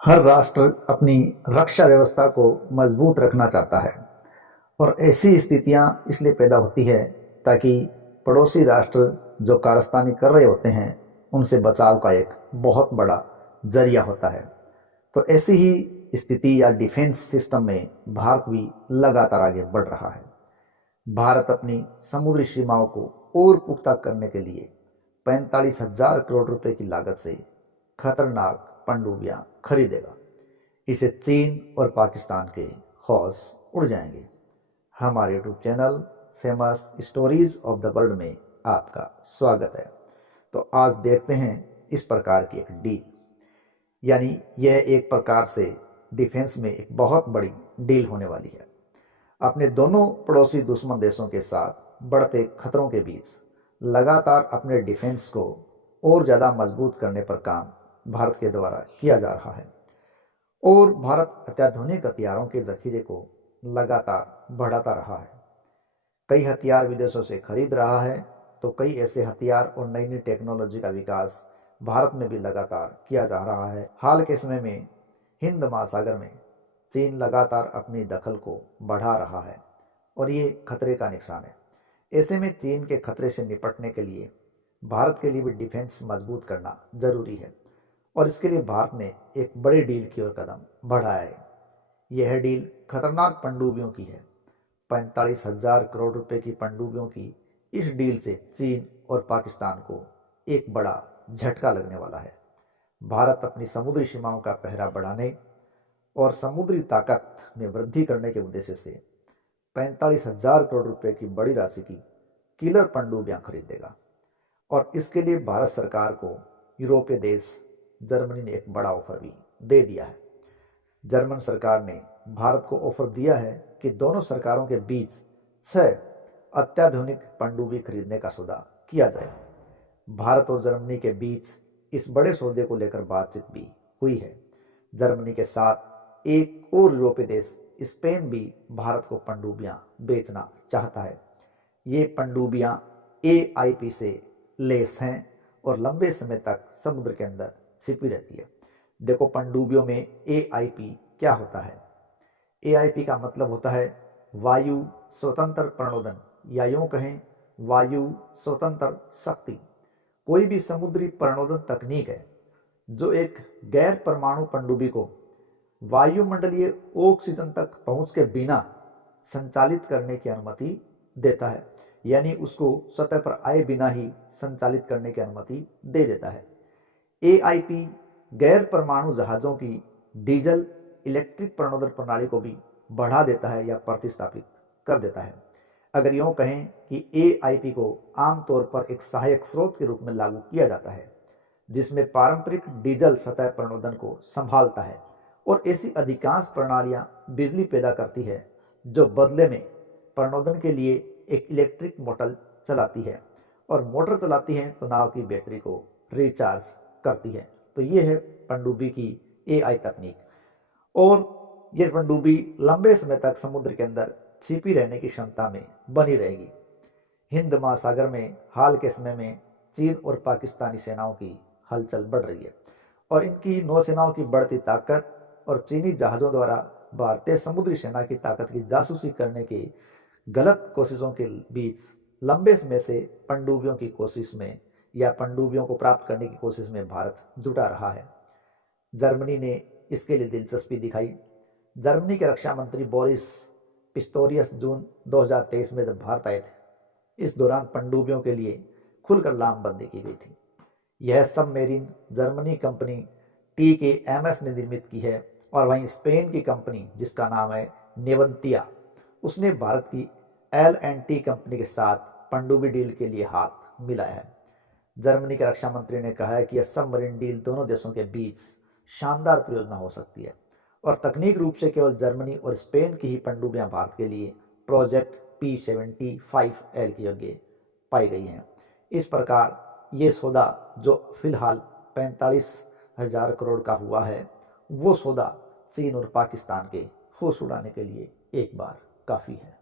हर राष्ट्र अपनी रक्षा व्यवस्था को मजबूत रखना चाहता है और ऐसी स्थितियां इसलिए पैदा होती है ताकि पड़ोसी राष्ट्र जो कारस्तानी कर रहे होते हैं उनसे बचाव का एक बहुत बड़ा जरिया होता है। तो ऐसी ही स्थिति या डिफेंस सिस्टम में भारत भी लगातार आगे बढ़ रहा है। भारत अपनी समुद्री सीमाओं को और पुख्ता करने के लिए 45,000 करोड़ रुपए की लागत से खतरनाक पनडुब्बियां खरीदेगा। इसे चीन और पाकिस्तान के हौस उड़ जाएंगे। हमारे YouTube channel famous stories of the world में आपका स्वागत है। तो आज देखते हैं इस प्रकार की एक डील, यानी यह एक प्रकार से डिफेंस में एक बहुत बड़ी डील होने वाली है। अपने दोनों पड़ोसी दुश्मन देशों के साथ बढ़ते खतरों के बीच लगातार अपने डिफेंस को और ज़्यादा मजबूत करने पर काम भारत के द्वारा किया जा रहा है और भारत अत्याधुनिक हथियारों के जखीरे को लगातार बढ़ाता रहा है। कई हथियार विदेशों से खरीद रहा है तो कई ऐसे हथियार और नई नई टेक्नोलॉजी का विकास भारत में भी लगातार किया जा रहा है। हाल के समय में हिंद महासागर में चीन लगातार अपनी दखल को बढ़ा रहा है और ये खतरे का निशान है। ऐसे में चीन के खतरे से निपटने के लिए भारत के लिए भी डिफेंस मजबूत करना जरूरी है और इसके लिए भारत ने एक बड़ी डील की ओर कदम बढ़ाया है। यह डील खतरनाक पनडुब्बियों की है। 45,000 करोड़ रुपए की पनडुब्बियों की इस डील से चीन और पाकिस्तान को एक बड़ा झटका लगने वाला है। भारत अपनी समुद्री सीमाओं का पहरा बढ़ाने और समुद्री ताकत में वृद्धि करने के उद्देश्य से 45,000 करोड़ रुपए की बड़ी राशि की किलर पनडुब्बियां खरीदेगा और इसके लिए भारत सरकार को यूरोपीय देश जर्मनी ने एक बड़ा ऑफर भी दे दिया है। जर्मन सरकार ने भारत को ऑफर दिया है कि दोनों सरकारों के बीच 6 अत्याधुनिक पनडुब्बी खरीदने का सौदा किया जाए। भारत और जर्मनी के बीच इस बड़े सौदे को लेकर बातचीत भी हुई है। जर्मनी के साथ एक और यूरोपीय देश स्पेन भी भारत को पनडुब्बियां बेचना चाहता है। ये पनडुब्बियां AIP से लेस हैं और लंबे समय तक समुद्र के अंदर छिपी रहती है। देखो, पनडुब्बियों में AIP क्या होता है। AIP का मतलब होता है वायु स्वतंत्र प्रणोदन, या यूं कहें वायु स्वतंत्र शक्ति। कोई भी समुद्री प्रणोदन तकनीक है जो एक गैर परमाणु पनडुब्बी को वायुमंडलीय ऑक्सीजन तक पहुंच के बिना संचालित करने की अनुमति देता है, यानी उसको सतह पर आए बिना ही संचालित करने की अनुमति दे देता है। AIP गैर परमाणु जहाजों की डीजल इलेक्ट्रिक प्रणोदन प्रणाली को भी बढ़ा देता है या प्रतिस्थापित कर देता है। अगर यूं कहें कि AIP को आमतौर पर एक सहायक स्रोत के रूप में लागू किया जाता है जिसमें पारंपरिक डीजल सतह प्रणोदन को संभालता है और ऐसी अधिकांश प्रणालियां बिजली पैदा करती है जो बदले में प्रणोदन के लिए एक इलेक्ट्रिक मोटर चलाती है और मोटर चलाती है तो नाव की बैटरी को रिचार्ज करती है। तो ये है पनडुब्बी की AI तकनीक और ये पनडुब्बी लंबे समय तक समुद्र के अंदर छिपी रहने की क्षमता में बनी रहेगी। हिंद महासागर में हाल के समय में चीन और पाकिस्तानी सेनाओं की हलचल बढ़ रही है और इनकी नौसेनाओं की बढ़ती ताकत और चीनी जहाज़ों द्वारा भारतीय समुद्री सेना की ताकत की जासूसी करने की गलत कोशिशों के बीच लंबे समय से पनडुब्बियों की कोशिश में या पनडुब्बियों को प्राप्त करने की कोशिश में भारत जुटा रहा है। जर्मनी ने इसके लिए दिलचस्पी दिखाई। जर्मनी के रक्षा मंत्री बोरिस पिस्टोरियस जून 2023 में जब भारत आए थे, इस दौरान पनडुब्बियों के लिए खुलकर लामबंदी की गई थी। यह सबमेरीन जर्मनी कंपनी TKMS ने निर्मित की है और वहीं स्पेन की कंपनी जिसका नाम है नेवंतिया, उसने भारत की L&T कंपनी के साथ पनडुब्बी डील के लिए हाथ मिलाया है। जर्मनी के रक्षा मंत्री ने कहा है कि यह सबमरीन डील दोनों देशों के बीच शानदार परियोजना हो सकती है और तकनीक रूप से केवल जर्मनी और स्पेन की ही पनडुब्बियां भारत के लिए प्रोजेक्ट P75L के योग्य पाई गई हैं। इस प्रकार ये सौदा जो फिलहाल 45,000 करोड़ का हुआ है, वो सौदा चीन और पाकिस्तान के होश उड़ाने के लिए एक बार काफ़ी है।